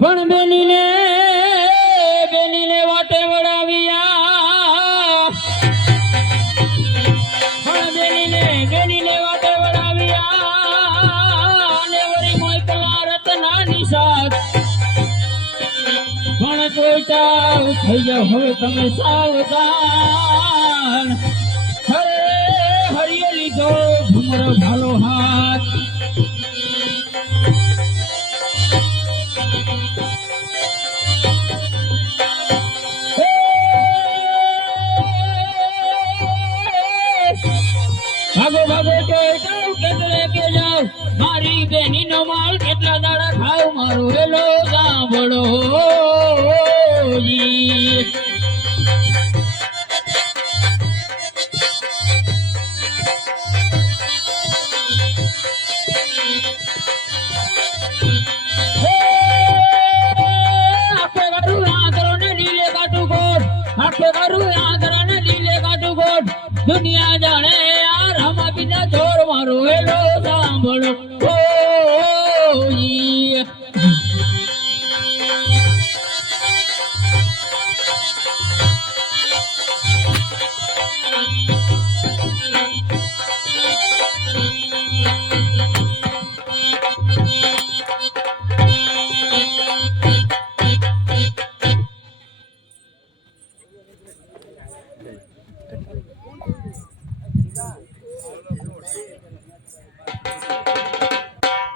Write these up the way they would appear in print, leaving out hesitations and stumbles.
પણ બેનીને વાટે વળાવ્યા પણ બેનીને વાટે વળાવ્યા અને વળી મોકલા રતના નિશાદ પણ જોઈતા થઈ જાવ હવે તમે સાવધાન હરિયે લીધો ભૂમરો ભાલો હાથ ભાગો ભાગો કે જાઉં કેટલે કે જાઉં મારી બેની નો માલ કેટલા દાડા ખાવ મારો વેલો સાંભળો દુનિયા જાણે યાર હમ બિના ચોર મારો વેલો સાંભળો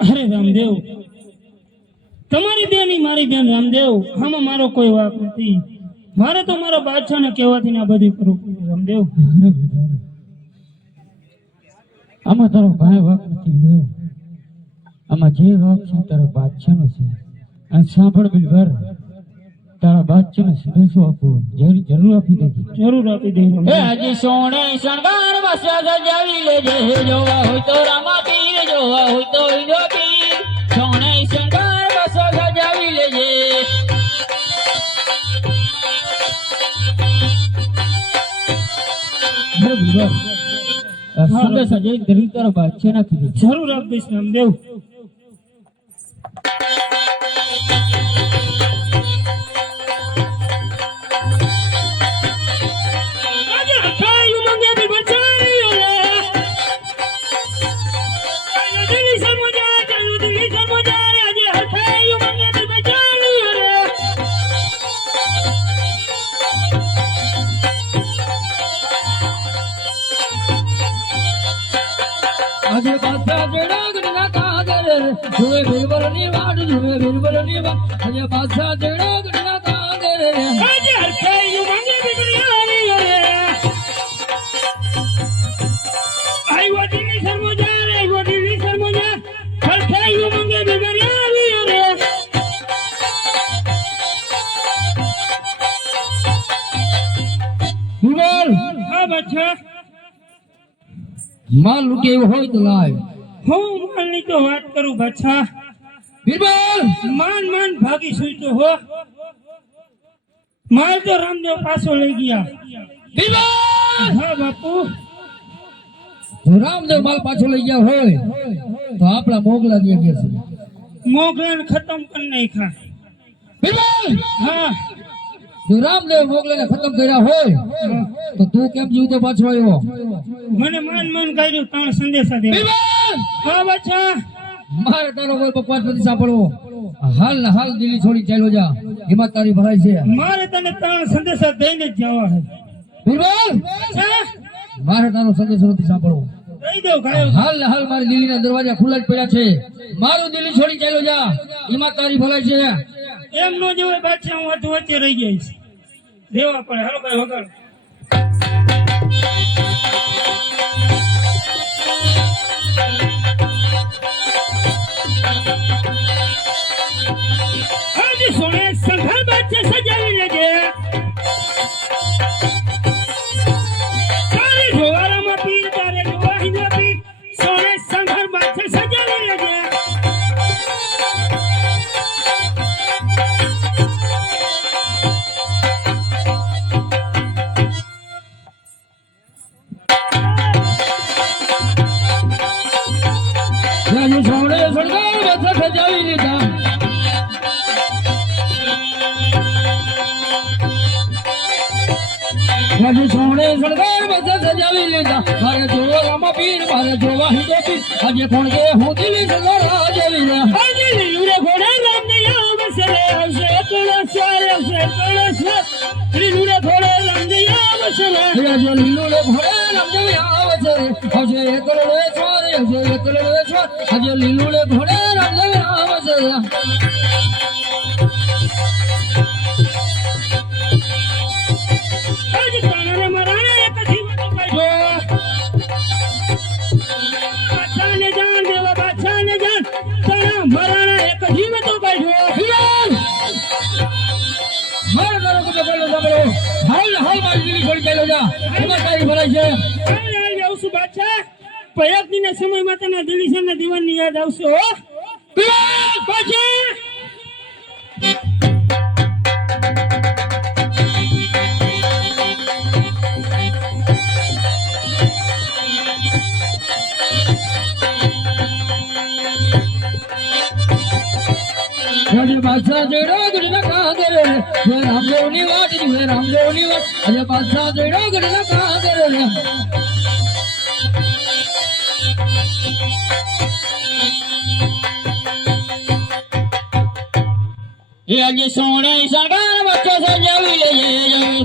અરે રામદેવ, તમારી બેન મારી બેન રામદેવ, આમાં મારો કોઈ વાંક નથી. મારે તો મારા બાદશાહને કહેવાથી આ બધું કરવું પડે રામદેવ. આમાં તારો ભાઈ વાંક નથી. આમાં જે વાંક છે તારો બાદશાહનો છે. અને સાંભળ બિલગર, તારા બાદશાહને સંદેશો આપો, જરૂર આપી દેજે. જરૂર આપી દે. હજી સોને શણગાર વસ્યા સજાવી લેજે, જોવા હોય તો રામા પીર, જોવા હોય તો ઈંડો પીર. સોને શણગાર વસ્યા સજાવી લેજે. સંદેશા જઈ જરૂર તારા બાદશાહ નાખી દે. જરૂર આપીશ રામદેવ. આજે બાદશાહ જેડાગના કાગર જુએ બિરબલની વાટ, જુએ બિરબલની વાટ. આજે બાદશાહ જેડાગના કાગર આજે હરખાયું માંગે બિરબલની રે. આયો દિલ્હી સરમોજાર, આયો દિલ્હી સરમોજાર, હરખાયું માંગે બિરબલની રે. બોલ. હા બાદશાહ, માલ લૂટે એવો હોય તો લાય. હું માલની તો વાત કરું બાદશાહ. બિરબલ માન ભાગી સુઈતો હો. માલ તો રામદેવ પાછો લઈ ગયા. બિરબલ હા બાપુ. જો રામદેવ માલ પાછો લઈ ગયા હોય તો આપણા મોગલા દે ગયા છે. મોગલાને ખતમ કરી નાખ્યા. બિરબલ હા, જો રામદેવ મોગલાને ખતમ કર્યા હોય તો તું કેમ જીવતો પાછો આવ્યો? મને માન કાઢ્યું, ત્રણ સંદેશા દેવા. બિરબલ હા બાદશાહ. મારે તારો કોઈ બકવાસ નથી સાંભળવો. હાલ ને હાલ દિલ્હી છોડી ચાલ્યો જા, હિંમત તારી ભરાય છે. મારે તને ત્રણ સંદેશા દઈને જ જવા છે. બિરબલ બાદશાહ, મારે તારો સંદેશો નથી સાંભળવો. દઈ દઉં ગાયો. હાલ ને હાલ મારી દિલ્હીના દરવાજા ખુલ્લા જ પડ્યા છે. મારું દિલ્હી છોડી ચાલ્યો જા, હિંમત તારી ભરાય છે. એમ નો જોવે બાદશાહ, હું વચ્ચે રહી જઈશ. દેવા પડે. હાલો ભાઈ વગાડ. આજે સોને સંઘાર બાદશાહ સજાવી લેજે. તારે જોવારામાં પીર, તારે જોવાહીમાં પીર, સોને સંઘાર બાદશાહ સજાવી લેજે. સોને સજાવી લીધા. આજે સોણે શણગાર બધા સજાવી લીધા મારે જોવા રામા પીર મારે જોવા હિન્દો પીર આજે કોણ કે હું દિલ્હી સલો રાજવી રે આજે લીલુડે ઘોડે રામદયા વસરે આવશે કળશવારે આવશે કળશવાર લીલુડે ઘોડે રામદયા વસરે આજે લીલુડે ઘોડે રામદેવ આવશે આવશે એકલડે સ્વાર આવશે એકલડે સ્વાર આજે લીલુડે ઘોડે રામદેવ આવશે આજે કાનાને મરાણે એક જીવતો કાઢ્યો બાદશાહને જાન દેવા બાદશાહને જાન તારા મરાણા એક જીવતો કાઢ્યો મારો તારો કુટે બોલો સાંભળો હાલ હાલ મારી દિલ્હી છોડી ચાલ્યો જા એમાં તારી ભલાઈ છે હાલ હાલ જાઉં છું બાદશાહ પયાગીના સમયમાં તને દિલીસરના દીવાનની યાદ આવશે હો બાદશાહ આજે બાદશાહ જેડો ગઢના કાંગરે હે રામદેવની વાટ હે રામદેવની વાટ આજે બાદશાહ જેડો ગઢના કાંગરે આજે સોને શણગાર બચ્ચો સજાવી લેજે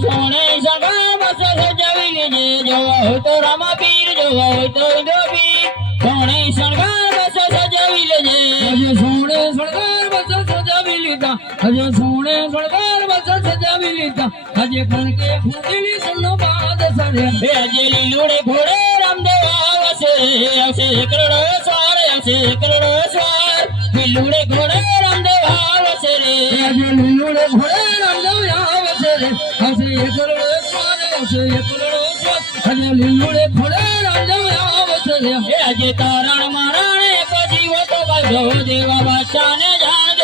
સોને શણગાર બચ્ચો સજાવી લેજે જોવા હોય તો રામા પીર જોવા હોય તો હિન્દો પીર સોને શણગાર બચ્ચો સજાવી લેજે આજે સોને શણગાર બચ્ચો સજાવી લીધા આજે સોને શણગાર બચ્ચો સજાવી લીધા આજે કણકે ફૂટેલી સન્નો બાદ સરે આજે લીલુડે ઘોડે રામદેવ આવશે આવશે કરોડો સ્વાર આવશે કરોડો સ્વાર લીલુડે ઘોડે રામદેવ આવશે રે આજે લીલુડે ઘોડે રામદેવ આવશે રે આવશે કરોડો સ્વાર આવશે કરોડો સ્વાર આજે લીલુડે ઘોડે રામદેવ આવશે રે આજે તારણ મારાણે જીવો તો બાજો દેવા બાચાને જાણ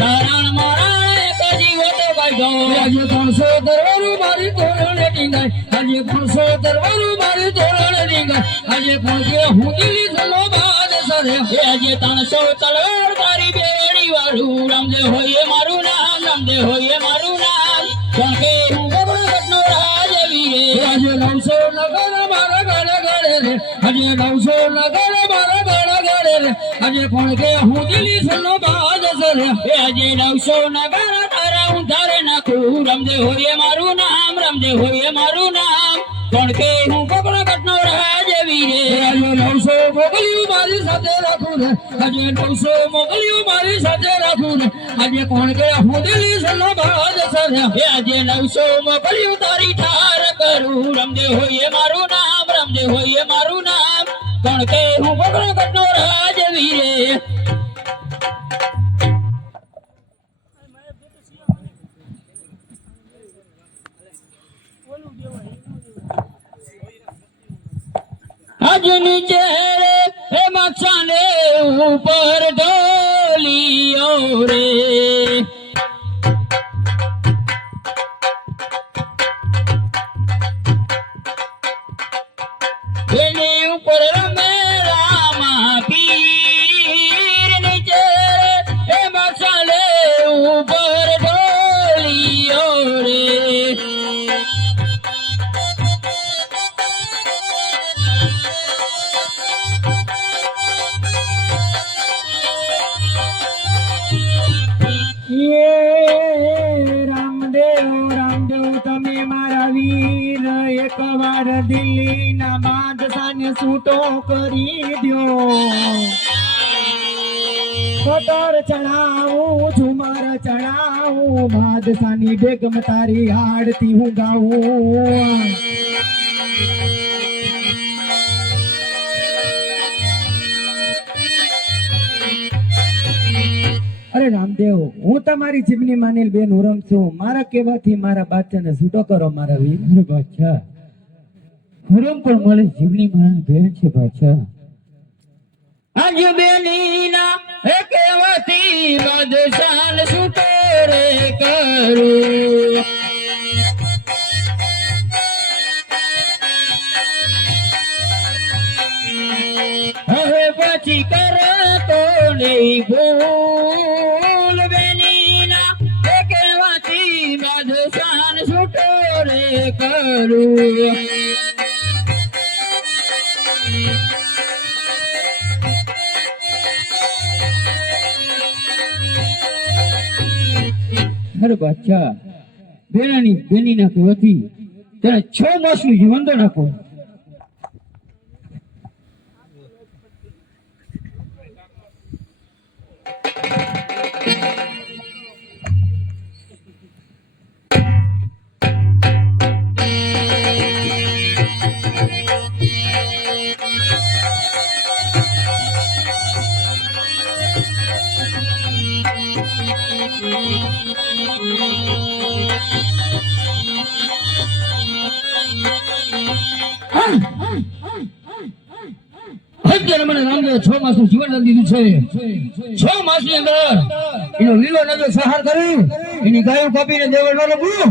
તારણ મારાણે જીવો તો બાજો આજે 300 દરવારું મારી તોરણે ટીંગાય આજે 300 દરવારું મારી તોરણે ટીંગાય આજે કોણ કે હું દિલ્હી સલો બાદ સરે આજે 300 તલવાર તારી બેડી વાળું રામદેવ હોય મારું નામ રામદેવ હોય મારું નામ કોણ કે હું ગબડનો રાજવી રે આજે 900 નગર મારા ગળે ગળે રે આજે 900 નગર મારા ગળે ગળે રે આજે કોણ કે હું દિલ્હી સલો બાદ સરે આજે 900 નગર તારા હું ધારે નાખું રામદેવ હોય મારું નામ રામદેવ હોય મારું નામ કોણ કે હું ગબડનો રાજવી રે આજે 900 મોગલિયું મારી સાથે રાખું રે આજે 900 મોગલિયું મારી સાથે રાખું રે આજે કોણ કે હું દિલ્હી સલો બાદ સરે આજે 900 મોગલિયું તારી ઠાર કરું રામદેવ હોય મારું નામ રામદેવ હોય મારું નામ કોણ કે હું ગબડનો રાજવી રે આજ નીચે રે મચાને ઉપર ઢોલીઓ રે એની ઉપર રમે રામા પીર નીચે રે મચાને ઉપર ઢોલીઓ રે રામદેવ રામદેવ તમે મારા વીર એકવાર દિલ્હીના બાદશાહને છૂટો કરી દ્યો કતર ચડાવું ઝુમર ચડાવું બાદશાહની બેગમ તારી આડતી હું ગાવું અરે રામદેવ હું તમારી જીવની માનેલ બેન ઉરમ છું મારા કહેવાથી મારા બાદશાહને છૂટો કરો મારા વીર અરે બાદશાહ હરમ પણ મારી જીવની માં બેન છે બાદશાહ આજ બેનીના હે કહેવાથી બાદશાહને છૂટો રે કરું હવે પછી કરતો નહીં ભૂલ બેનીના હે કહેવાથી બાદશાહને છૂટો રે કરું અરે બાદશાહ બેની ના કહેવાથી તેને 6 માસનું જીવન આપો અત્યારે મને રામદેવે 6 માસનું જીવન દીધું છે 6 માસની અંદર એનો લીલો નજર સહાર કરી એની ગાયો કાપીને દેવળ ન લગવું